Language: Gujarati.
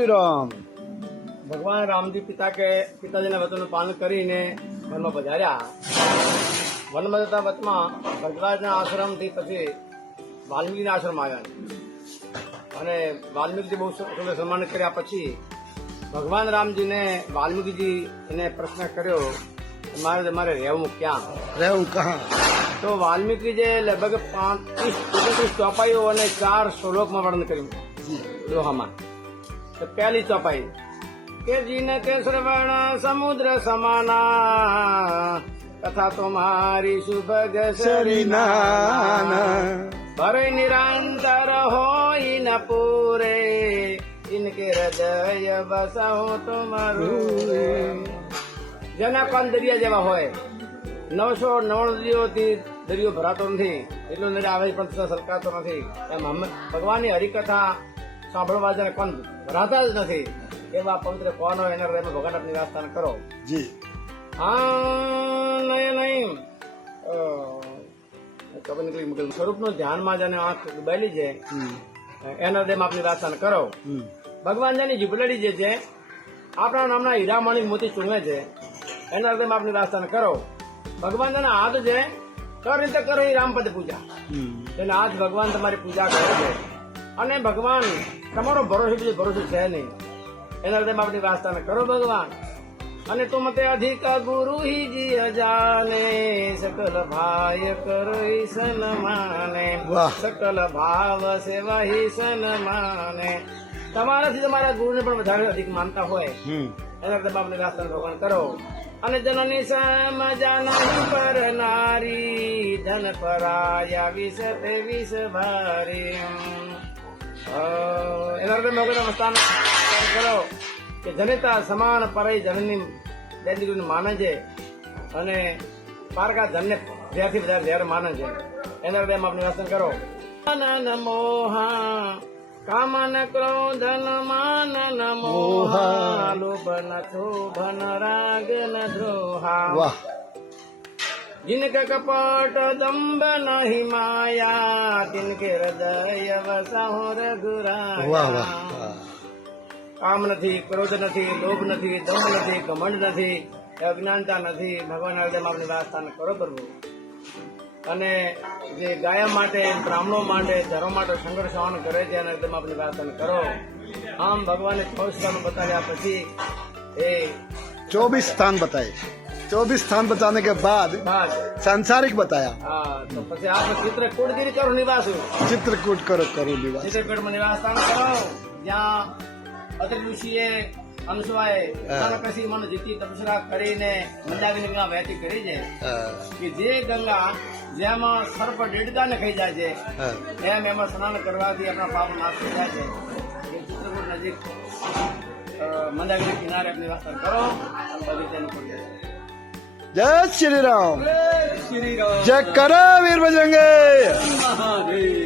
श्री राम। ભગવાન રામજી પિતાજીના વચનનું પાલન કરીને વનમાં પધાર્યા. વનમાં જતા વચમાં ભરદ્વાજના આશ્રમથી પછી વાલ્મીકીના આશ્રમ આવ્યા અને વાલ્મીકીજી બહુ સન્માન કર્યા પછી ભગવાન રામજીને વાલ્મીકીજી એને પ્રશ્ન કર્યો મારે રહેવું ક્યાં, रहूं कहाँ? તો વાલ્મીકીજીએ લગભગ 35 ચોપાઈઓ અને 4 શ્લોકમાં વર્ણન કર્યું દોહામાં. તો પહેલી ચોપાઈ કે જીન કે શ્રવણ સમુદ્ર સમાના કથા તમારી સુભગ સરિનાના ભરે નિરંતર હોય ન પૂરે ઇનકે હૃદય બસાઓ તમારું. જેના કાન દરિયા જેવા હોય, 999 નદીઓથી દરિયો ભરાતો નથી, એટલો નદી આવે પણ સરકાતો નથી. એમ ભગવાનની હરિકથા સાંભળવા જેને કોણ ભરાતા જ નથી એવા પવિત્ર કોણ હોય એના હૃદયમાં ભગવાન આપની નિવાસસ્થાન કરો. जी નહીં ખબર નીકળી સ્વરૂપનું ધ્યાનમાં જેને આંખ ડૂબાયેલી છે એના હૃદયમાં આપની નિવાસસ્થાન કરો. ભગવાન જેની જીભલડી જે છે આપણા નામના હીરા માણિક મોતી ચૂંવે છે એના હૃદયમાં આપની નિવાસસ્થાન કરો. ભગવાન જેના હાથ છે કર રીતે કરો એ રામપદ પૂજા, એટલે આજ ભગવાન તમારી પૂજા કરે છે અને ભગવાન તમારો ભરોસો બીજો ભરોસો છે નહીં એના હૃદયમાં આપની નિવાસસ્થાન કરો ભગવાન. અને તુમ તે અધિક ગુરુ હિ જી જાને સકલ ભાય કરો હિ સન્માને સકલ ભાવ સેવા હિ સન્માને. તમારાથી તમારા ગુરુને પણ વધારે અધિક માનતા હોય એના હૃદયમાં આપની નિવાસસ્થાન ભગવાન કરો. અને જનની સમજાની પર નારી ધન પરાયા વિષ તે વિષ ભારી. એના હૃદયમાં સ્થાન કરો કે જનિતા સમાન પરાઈ જનની બે દીકરીને માને છે અને પારકા જનને ઝેરથી વધારે ઝેર માને છે એના હૃદયમાં આપનું નિવાસન કરો. માનન મોહા કામન ક્રોધન માનન મોહા લોભ ન શોભન રાગ ન દ્રોહા. वाह जिनक कपट दम्भ नहीं माया तिनके हृदय वसाहो रघुराया. वाह वाह वाह। કામ નથી, ક્રોધ નથી, લોભ નથી, દંભ નથી, ઘમંડ નથી, અજ્ઞાનતા નથી. ભગવાન હૃદયમાં આપની નિવાસસ્થાન કરો પ્રભુ. અને જે ગાય માટે, બ્રાહ્મણો માટે, ધર્મ માટે સંઘર્ષ સહન કરે છે એના હૃદયમાં આપની નિવાસસ્થાન કરો. આમ ભગવાને 6 સ્થાન બતાવ્યા પછી એ 24 स्थान बताए। 24 स्थान बताने के बाद सांसारिक बताया। હા તો પછી આપણે ચિત્રકૂટગીરી કરો નિવાસ, चित्रकूट करो करो निवास। ચિત્રકૂટમાં નિવાસસ્થાન કરો જ્યાં અત્રિ ઋષિએ અનુસવાએ કસી મન જીતી તપસ્યા કરીને મંદાગ્નિ ગંગા વહેતી કરી છે કે જે ગંગા જેમાં સર્પ ડેડકાને ખાઈ જાય છે એમ એમાં સ્નાન કરવાથી આપણા પાપ નાશ થઈ જાય છે. એ ચિત્રકૂટ નજીક મંદાગ્નિ કિનારે આપણે નિવાસસ્થાન કરો. जय श्री राम। જય શ્રી રામ. जय करो वीर बजरंगे। મહાદેવ.